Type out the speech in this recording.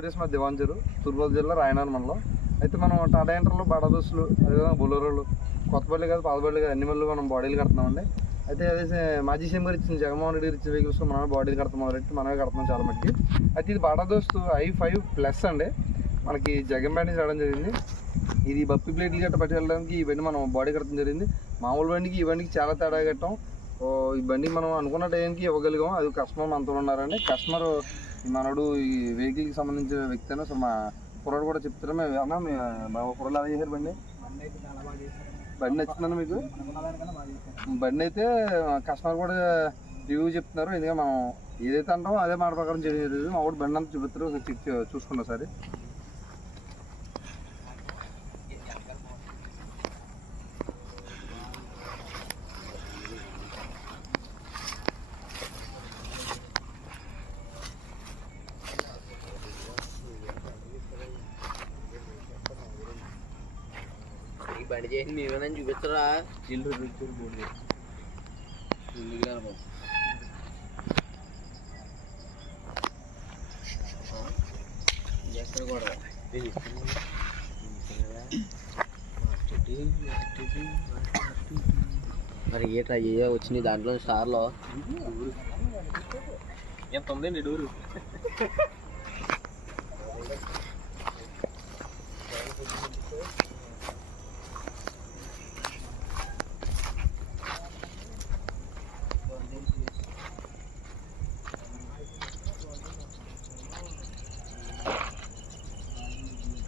సురేష్ మా దివాంజరు తూర్పుగోదావరి జిల్లా రాయనాడు మండలం. అయితే మనం టాటా ఎంటర్లో బడా బస్సులు అదేవిధంగా బొలెరోలు కొత్తపల్లి కాదు పాతపల్లి కాదు అన్ని మళ్ళీ మనం బాడీలు కడుతున్నామండి. అయితే అదే మాజీ సీఎం గారు ఇచ్చిన జగన్మోహన్ రెడ్డి గారు ఇచ్చిన వెహికల్స్ మనమే బాడీలు కడతాం మొదలెట్టి మనమే కడతాం చాలా మట్టుకి అయితే ఇది బాడా దోస్తు ఐ ఫైవ్ ప్లస్ అండి. మనకి జగన్ బ్యాండ్ చేయడం జరిగింది. ఇది బప్పి ప్లేట్లు గట్ట పట్టుకెళ్ళడానికి ఈ బండి మనం బాడీ కట్టడం జరిగింది. మామూలు బండికి ఈ బండికి చాలా తేడా కట్టాం ఈ బండి మనం అనుకున్న టైంకి ఇవ్వగలిగాం. అది కస్టమర్ మనతో ఉన్నారండి. కస్టమర్ మనడు ఈ వెహికల్కి సంబంధించిన వ్యక్తి అని అసలు మా కుర్రాడు కూడా చెప్తారు. మేము అన్నా మీ మా కుర్రలు ఎలా చేశారు బండి? బండి నచ్చిందన్న మీకు? బండి అయితే కస్టమర్ కూడా రివ్యూ చెప్తున్నారు. ఎందుకంటే మనం ఏదైతే అంటామో అదే మాట ప్రకారం చేయలేదు. మా కూడా బండి అంతా చూపిస్తారు. ఒకసారి చెక్ చూసుకున్నా సరే. ఈ బండి చేసి మేమేనా చూపించరా చూపించారు బోర్డు ఎక్కడ కూడా మరి ఏ ట్రై చేయ? వచ్చినాయి దాంట్లో స్టార్లో. ఎంత ఉందండి డోరు?